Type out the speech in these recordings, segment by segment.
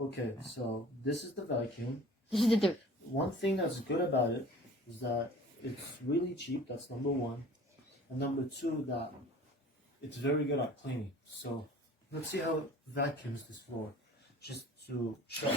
Okay, so this is the vacuum. This is the One thing that's good about it is that it's really cheap. That's number one. And number two, that it's very good at cleaning. So let's see how it vacuums this floor. Just to show.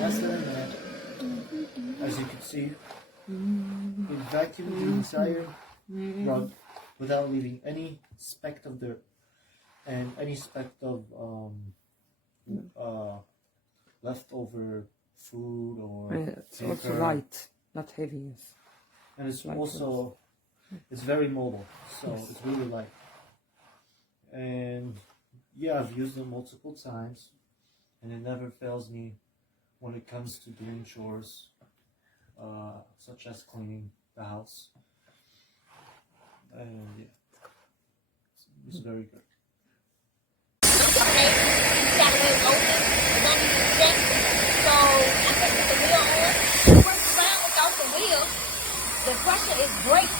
Less than a minute, as you can see, it vacuumed the entire rug without leaving any speck of dirt and any speck of leftover food or it's also paper. light, not heavy. Yes. And it's Light also it's very mobile, so it's really light. And yeah, I've used it multiple times, and it never fails me when it comes to doing chores, such as cleaning the house. And yeah, it's very good. The pressure is great,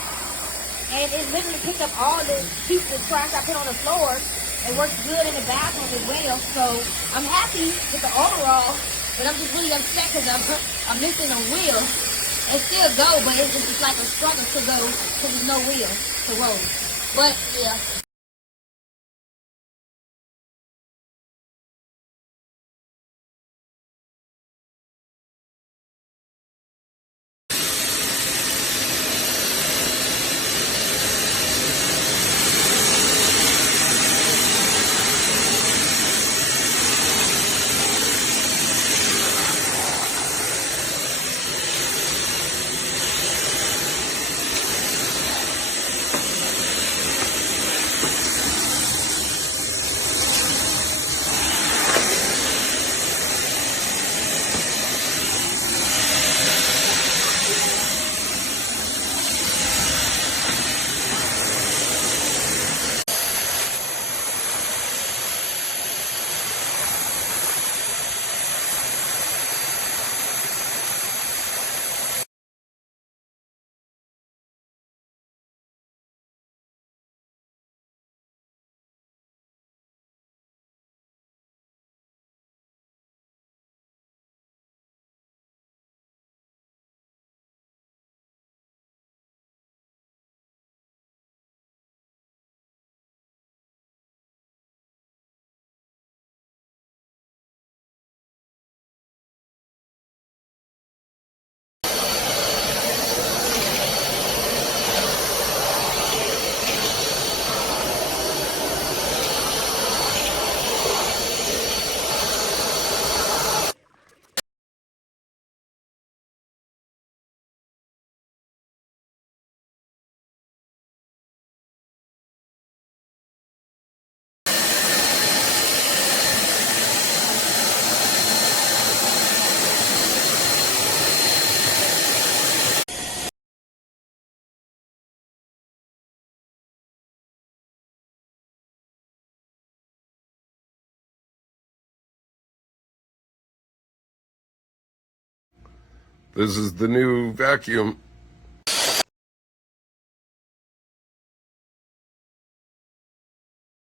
and it literally picks up all the pieces of trash I put on the floor. It works good in the bathroom as well, so I'm happy with the overall, but I'm just really upset because I'm missing a wheel. It still go, but it's just like a struggle to go because there's no wheel to roll. But yeah. This is the new vacuum.